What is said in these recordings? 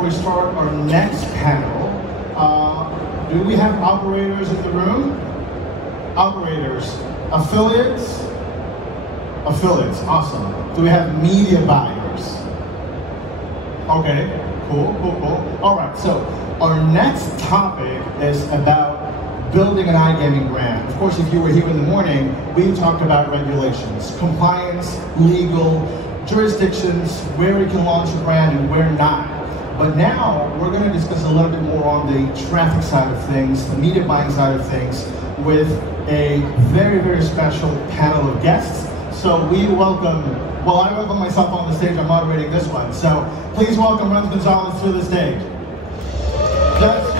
before we start our next panel, do we have operators in the room? Operators. Affiliates? Affiliates, awesome. Do we have media buyers? Okay, cool. All right, so our next topic is about building an iGaming brand. Of course, if you were here in the morning, we talked about regulations, compliance, legal, jurisdictions, where we can launch a brand and where not. But now, we're going to discuss a little bit more on the traffic side of things, the media buying side of things, with a very, very special panel of guests. So we welcome, well, I welcome myself on the stage, I'm moderating this one. So please welcome Renz Gonzales to the stage. Just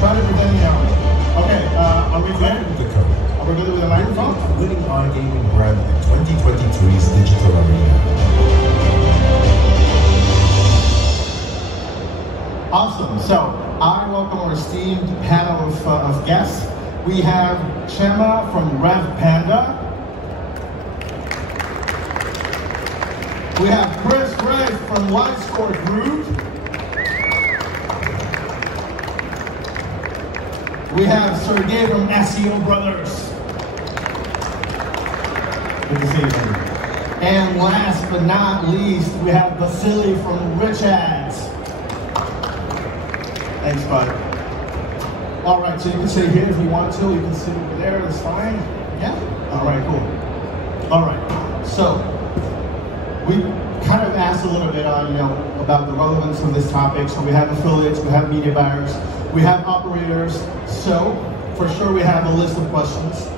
Try to pretend you know. Okay, are we good? Are we good with the microphone? Winning iGaming brand in 2023's digital arena. Awesome. So I welcome our esteemed panel of guests. We have Txema from Revpanda. We have Chris from LiveScore Group. We have Sergejs from SEOBROTHERS. Good to see you, buddy. And last but not least, we have Vasilii from RichAds. Thanks, bud. All right, so you can sit here if you want to. You can sit over there. That's fine. Yeah. All right, cool. All right. So we kind of asked a little bit on, about the relevance of this topic. So we have affiliates, we have media buyers, we have operators. So for sure, we have a list of questions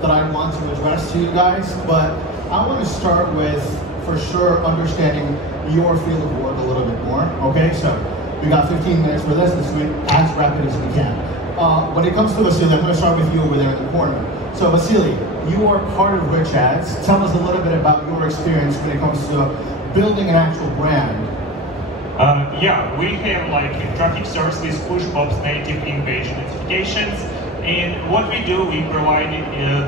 that I want to address to you guys. But I want to start with, for sure, understanding your field of work a little bit more. Okay, so we got 15 minutes for this. Let's do it as rapid as we can. When it comes to Vasilii, I'm going to start with you over there in the corner. So Vasilii, you are part of RichAds. Tell us a little bit about your experience when it comes to building an actual brand. Yeah, we have like traffic source with push pops, native in-page notifications. And what we do, we provide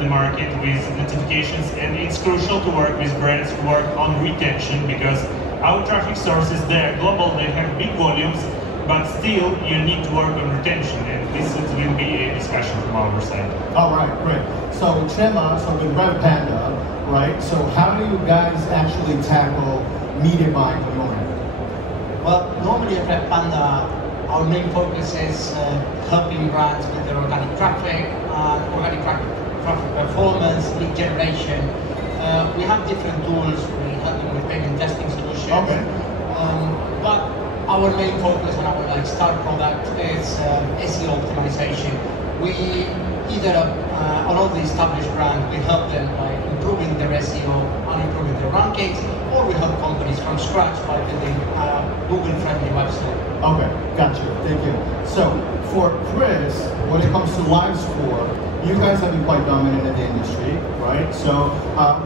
the market with notifications, and it's crucial to work with brands who work on retention, because our traffic sources, they're global, they have big volumes, but still you need to work on retention, and this will be a discussion from our side. All right, great. So Txema, so with Revpanda, right? So how do you guys actually tackle media buying from your end? Well, normally at Revpanda, our main focus is helping brands with their organic traffic performance, lead generation. We have different tools. We help them with payment testing solutions. Okay. But our main focus on our star product is SEO optimization. We either on all the established brands, we help them by improving their SEO and improving their rankings, or we help companies from scratch by building a Google-friendly website. Okay, gotcha. Thank you. So for Chris, when it comes to LiveScore, you guys have been quite dominant in the industry, right? So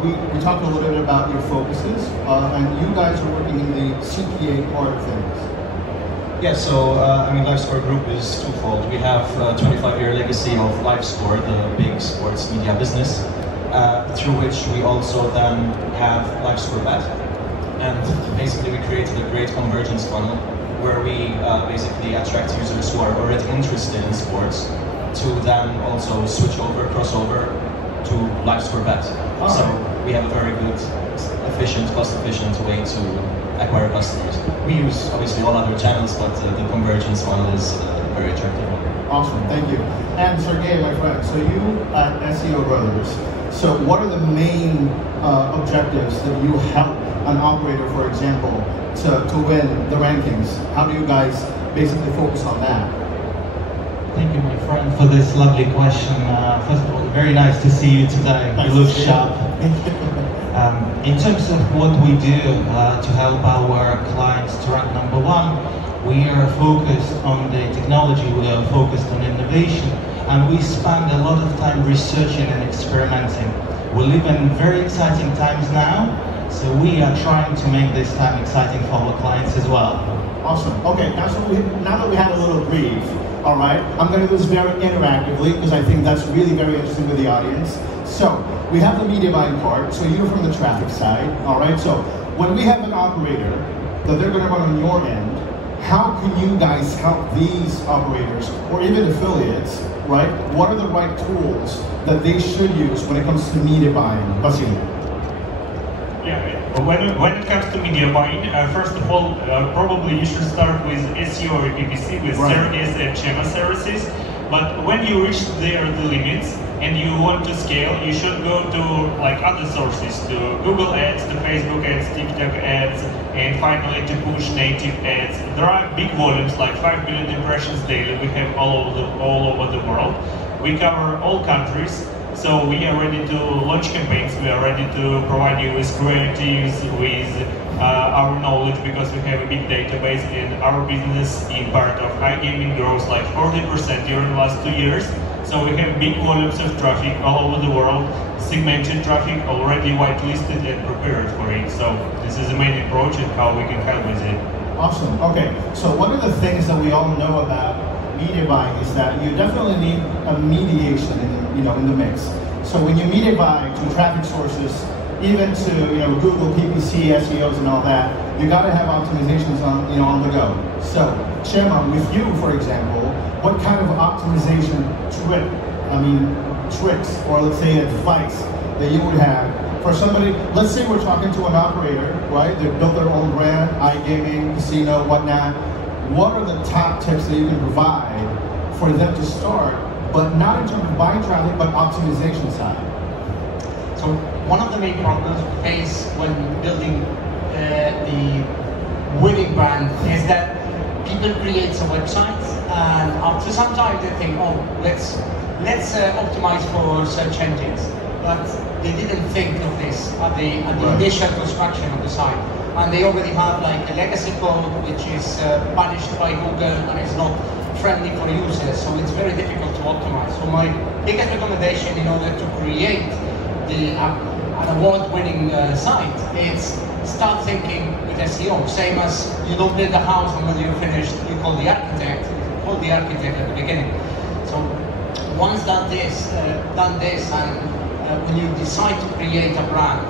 we talked a little bit about your focuses, and you guys are working in the CPA part of things. Yeah, so LiveScore Group is twofold. We have a 25-year legacy of LiveScore, the big sports media business, through which we also then have LiveScore Bet. And basically we created a great convergence funnel where we basically attract users who are already interested in sports to then also switch over, crossover to LiveScore Bet. So we have a very good, efficient, cost-efficient way to acquire customers. We use obviously all other channels, but the convergence funnel is a very attractive one. Awesome, thank you. And Sergej, my friend, so you at SEOBROTHERS, so what are the main objectives that you help an operator, for example, to win the rankings? How do you guys basically focus on that? Thank you, my friend, for this lovely question. First of all, very nice to see you today. You look sharp. In terms of what we do to help our clients to rank #1, we are focused on the technology, we are focused on innovation, and we spend a lot of time researching and experimenting. We live in very exciting times now, so we are trying to make this time exciting for our clients as well. Awesome. Okay, now that we had a little brief, all right, I'm going to do this very interactively because I think that's really very interesting with the audience. So we have the media buying part, so you're from the traffic side, all right? So when we have an operator that they're gonna run on your end, how can you guys help these operators or even affiliates, right? What are the right tools that they should use when it comes to media buying? Vasilii. Yeah, when it comes to media buying, first of all, probably you should start with SEO or PPC with Sergejs and Txema services. But when you reach the limits and you want to scale, you should go to like other sources, to Google ads, to Facebook ads, TikTok ads, and finally to push native ads. There are big volumes, like 5 billion impressions daily. We have all over the world. We cover all countries. So we are ready to launch campaigns. We are ready to provide you with creatives, with our knowledge, because we have a big database, and our business in part of iGaming grows like 40% during the last 2 years. So we have big volumes of traffic all over the world, segmented traffic, already whitelisted and prepared for it. So this is the main approach and how we can help with it. Awesome. Okay. So one of the things that we all know about media buying is that you definitely need a mediation in the mix. So when you media buy to traffic sources, even to Google, PPC, SEOs, and all that, you got to have optimizations on the go. So Txema, with you, for example, what kind of optimization tricks, or let's say advice that you would have for somebody? Let's say we're talking to an operator, right? They built their own brand, iGaming, casino, whatnot. What are the top tips that you can provide for them to start, but not in terms of buying traffic, but optimization side? So one of the main problems we face when building the winning brand is that people create a website, and after some time they think, oh, let's optimize for search engines, but they didn't think of this at the initial construction of the site, and they already have like a legacy code which is punished by Google and is not friendly for users, so it's very difficult to optimize. So my biggest recommendation in order to create an award-winning site is start thinking with SEO. Same as you don't build a house and when you're finished you call the architect. You call the architect at the beginning. So once done this, and when you decide to create a brand,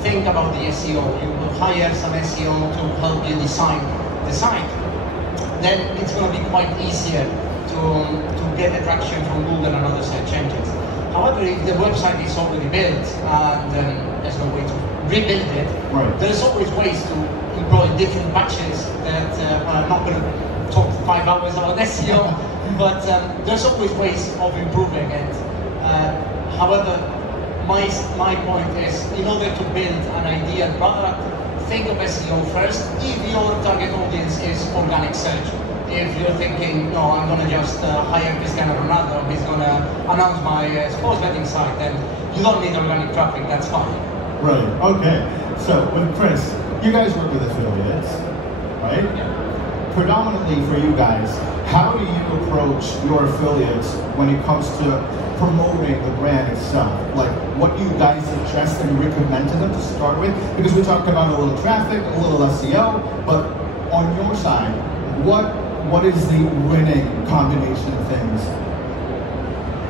think about the SEO. You will hire some SEO to help you design the site. Then it's going to be quite easier to get attraction from Google and other search engines. However, if the website is already built and there's no way to rebuild it, there's always ways to employ different batches that I'm not going to talk 5 hours about SEO, but there's always ways of improving it. However, my point is, in order to build an ideal product, think of SEO first if your target audience is organic search. If you're thinking, no, I'm going to just hire Cristiano Ronaldo, he's going to announce my sports betting site, then you don't need organic traffic, that's fine. Right, okay. So with Chris, you guys work with affiliates, right? Yeah. Predominantly for you guys, how do you approach your affiliates when it comes to promoting the brand itself? Like, what do you guys suggest and recommend to them to start with? Because we talked about a little traffic, a little SEO, but on your side, what is the winning combination of things?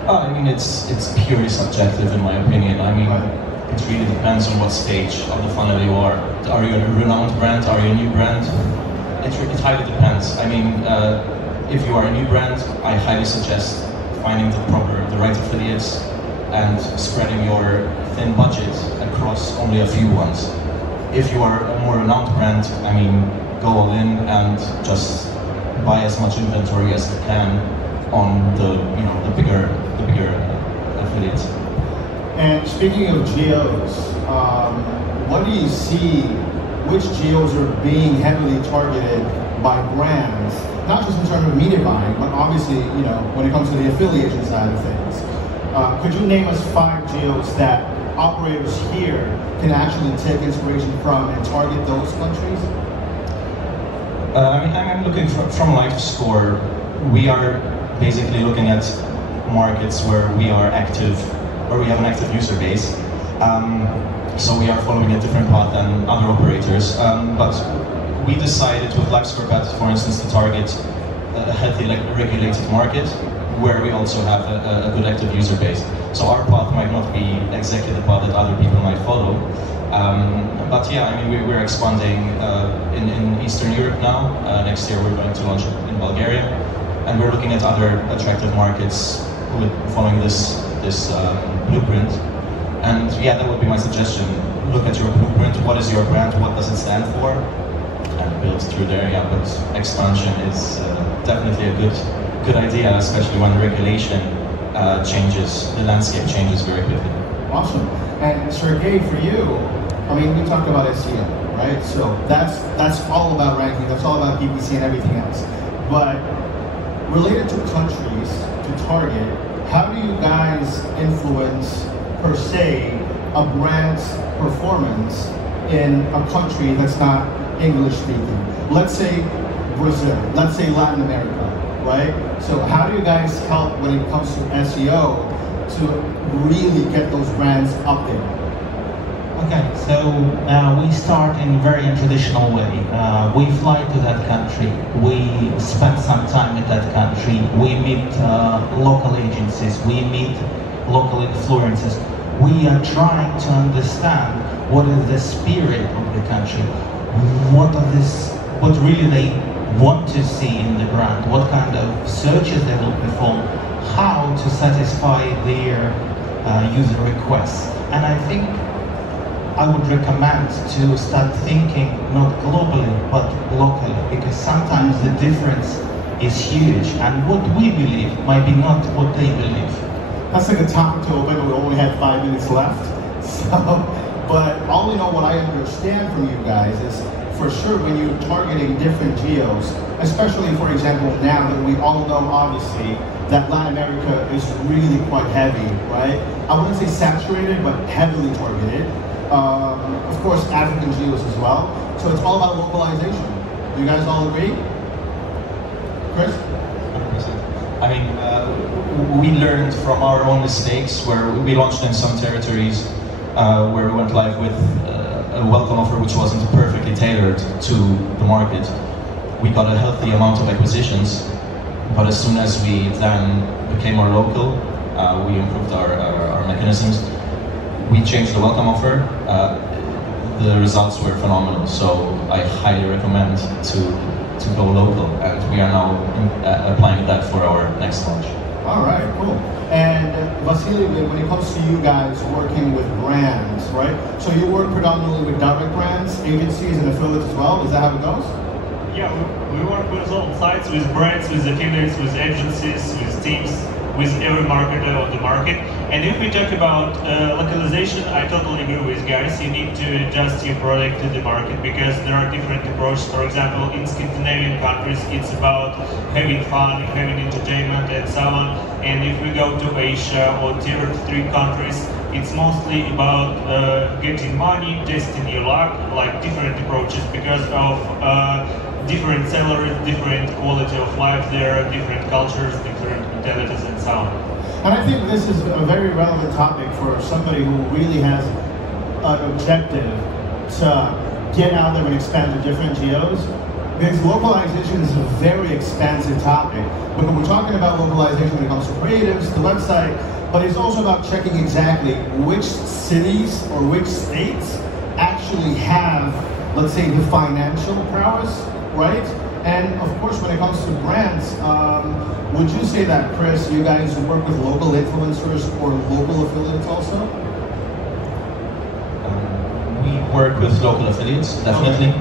I mean, it's purely subjective in my opinion. I mean, it really depends on what stage of the funnel you are. Are you a renowned brand? Are you a new brand? It highly depends. I mean, if you are a new brand, I highly suggest finding the right affiliates and spreading your thin budget across only a few ones. If you are a more renowned brand, I mean, go all in and just buy as much inventory as you can on the bigger affiliates. And speaking of geos, what do you see? Which geos are being heavily targeted by brands? Not just in terms of media buying, but obviously, when it comes to the affiliation side of things. Could you name us 5 geos that operators here can actually take inspiration from and target those countries? I mean, I'm looking from LiveScore. We are basically looking at markets where we are active, where we have an active user base. So we are following a different path than other operators. But we decided with LiveScore Bet, for instance, to target a healthy, regulated market where we also have a good active user base. So our path might not be exactly the path that other people might follow. But yeah, I mean, we're expanding in Eastern Europe now. Next year we're going to launch in Bulgaria. And we're looking at other attractive markets following this blueprint. And yeah, that would be my suggestion. Look at your blueprint. What is your brand? What does it stand for? And build through there. Yeah, but expansion is definitely a good idea, especially when regulation changes, the landscape changes very quickly. Awesome. And Sergej, for you, I mean, we talked about SEO, right? So that's all about ranking. That's all about PPC and everything else. But related to countries, to target, how do you guys influence, per se, a brand's performance in a country that's not English speaking? Let's say Brazil, let's say Latin America, right? So how do you guys help when it comes to SEO to really get those brands up there? Okay, so we start in a very untraditional way. We fly to that country, we spend some time in that country, we meet local agencies, we meet local influencers. We are trying to understand what is the spirit of the country, what really they want to see in the brand, what kind of searches they will perform, how to satisfy their user requests. And I think I would recommend to start thinking not globally but locally, because sometimes the difference is huge and what we believe might be not what they believe. That's like a topic to open, but we only have 5 minutes left. So, but all in all, what I understand from you guys is, for sure, when you're targeting different geos, especially, for example, now that we all know, obviously, that Latin America is really quite heavy, right? I wouldn't say saturated, but heavily targeted. Of course, African geos as well. So it's all about localization. Do you guys all agree? Chris? 100%. I mean, we learned from our own mistakes where we launched in some territories where we went live with a welcome offer which wasn't perfectly tailored to the market. We got a healthy amount of acquisitions, but as soon as we then became more local, we improved our mechanisms. We changed the welcome offer. The results were phenomenal, so I highly recommend to go local, and we are now applying that for our next launch. All right, cool. And Vasilii, when it comes to you guys working with brands, right? So you work predominantly with direct brands, agencies, and affiliates as well. Is that how it goes? Yeah, we work with all sides, with brands, with affiliates, with agencies, with teams, with every marketer on the market. And if we talk about localization, I totally agree with guys. You need to adjust your product to the market because there are different approaches. For example, in Scandinavian countries, it's about having fun, having entertainment, and so on. And if we go to Asia or tier 3 countries, it's mostly about getting money, testing your luck, like different approaches because of different salaries, different quality of life there, different cultures, different mentalities, and so on. And I think this is a very relevant topic for somebody who really has an objective to get out there and expand to different geos. Because localization is a very expansive topic. But when we're talking about localization when it comes to creatives, the website, but it's also about checking exactly which cities or which states actually have, let's say, the financial prowess, right? And of course, when it comes to brands, would you say that, Chris, you guys work with local influencers or local affiliates also? We work with local affiliates, definitely.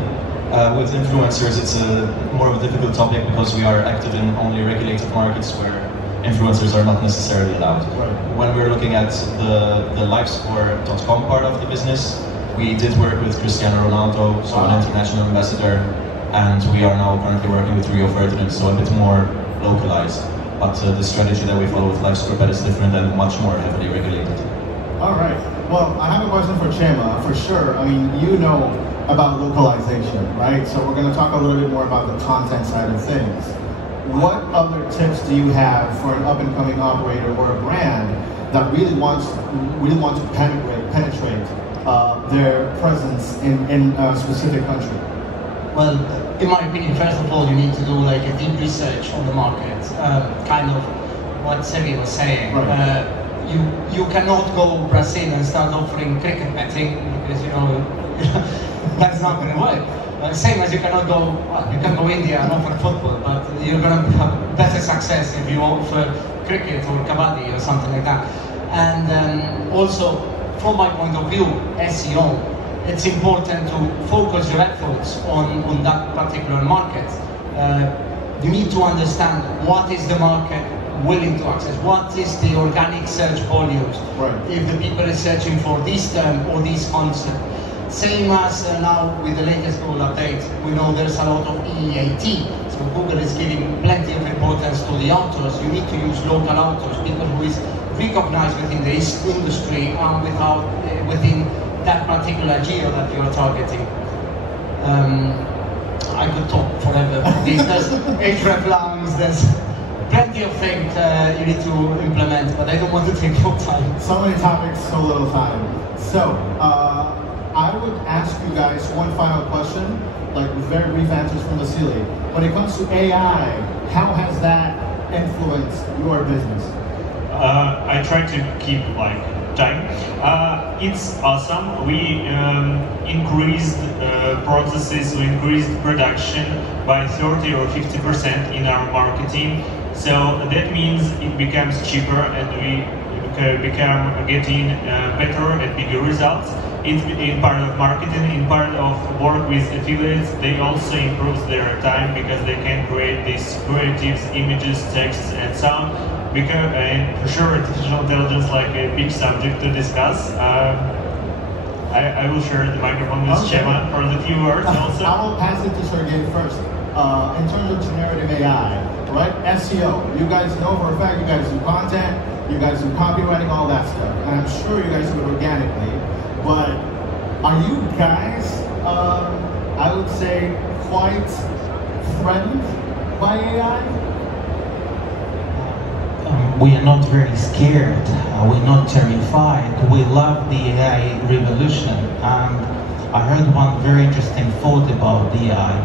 With influencers, it's more of a difficult topic because we are active in only regulated markets where influencers are not necessarily allowed. Right. When we're looking at the livescore.com part of the business, we did work with Cristiano Ronaldo, so an international ambassador, and we are now currently working with Rio Ferdinand, so a bit more localized. But the strategy that we follow with LiveScore is different and much more heavily regulated. All right. Well, I have a question for Txema, for sure. I mean, you know about localization, right? So we're going to talk a little bit more about the content side of things. What other tips do you have for an up-and-coming operator or a brand that really wants to penetrate their presence in a specific country? Well, in my opinion, first of all, you need to do like a deep research on the market, kind of what Sergej was saying. Right. You cannot go Brazil and start offering cricket betting because that's not going to work. Same as you cannot go, well, you can go India and offer football, but you're going to have better success if you offer cricket or kabaddi or something like that. And also, from my point of view, SEO, it's important to focus your efforts on that particular market. You need to understand what is the market willing to access, what is the organic search volumes, right. If the people are searching for this term or this concept. Same as now with the latest Google update, we know there's a lot of EAT, so Google is giving plenty of importance to the authors. You need to use local authors, people who is recognized within the industry and within that particular geo that you are targeting. I could talk forever about this. There's href, there's plenty of things you need to implement, but I don't want to take your time. So many topics, so little time. So, I would ask you guys one final question, like with very brief answers from Vasilii. When it comes to AI, how has that influenced your business? I try to keep time. It's awesome. We increased processes, we increased production by 30 or 50% in our marketing. So that means it becomes cheaper and we become getting better and bigger results. In part of marketing, in part of work with affiliates, they also improve their time because they can create these creatives, images, texts, and sound. And for sure, artificial intelligence is like a big subject to discuss. I will share the microphone with Txema for the few words also. I will pass it to Sergej first. In terms of generative AI, right? SEO, you guys know for a fact, you guys do content, you guys do copywriting, all that stuff. And I'm sure you guys do it organically. But are you guys, I would say, quite threatened by AI? We are not very scared, we're not terrified, we love the AI revolution. And I heard one very interesting thought about the AI.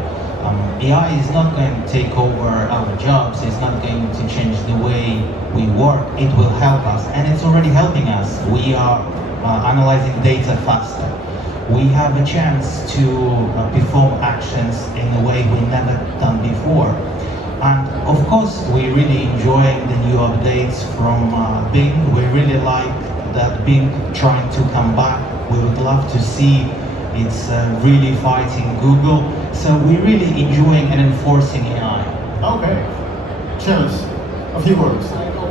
AI is not going to take over our jobs, it's not going to change the way we work, it will help us, and it's already helping us. We are analyzing data faster. We have a chance to perform actions in a way we never done before. And of course, we're really enjoying the new updates from Bing. We really like that Bing trying to come back. We would love to see it's really fighting Google. So we're really enjoying and enforcing AI. Okay. Cheers. A few words. I know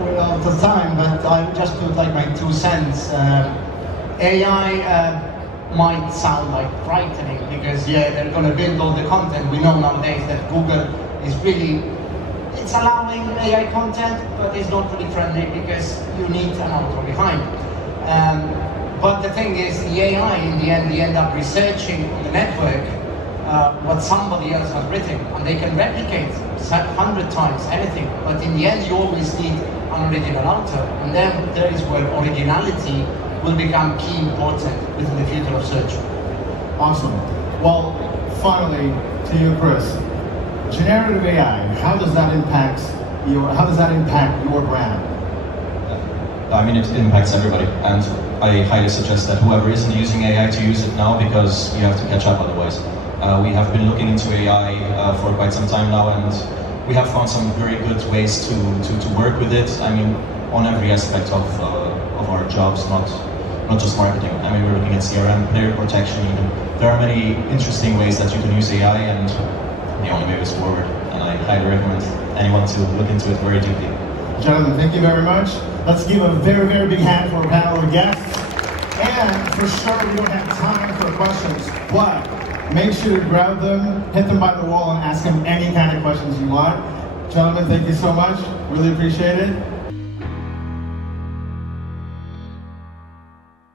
we're out of time, but I just put like my 2 cents. AI might sound like frightening because they're going to build all the content. We know nowadays that Google is really, it's allowing AI content, but it's not really friendly because you need an author behind. But the thing is, the AI, in the end, they end up researching on the network what somebody else has written, and they can replicate 100 times anything, but in the end, you always need an original author, and then there is where originality will become key important within the future of search. Awesome. Well, finally, to you, Chris. Generative AI, how does that impact your brand? I mean, it impacts everybody, and I highly suggest that whoever isn't using AI to use it now, because you have to catch up otherwise. We have been looking into AI for quite some time now, and we have found some very good ways to work with it. I mean, on every aspect of our jobs, not just marketing. I mean, we're looking at CRM, player protection even. There are many interesting ways that you can use AI, and the only way is forward. And I highly recommend anyone to look into it very deeply. Gentlemen, thank you very much. Let's give a very, very big hand for our panel of guests. And for sure, we don't have time for questions, but make sure to grab them, hit them by the wall, and ask them any kind of questions you want. Gentlemen, thank you so much. Really appreciate it.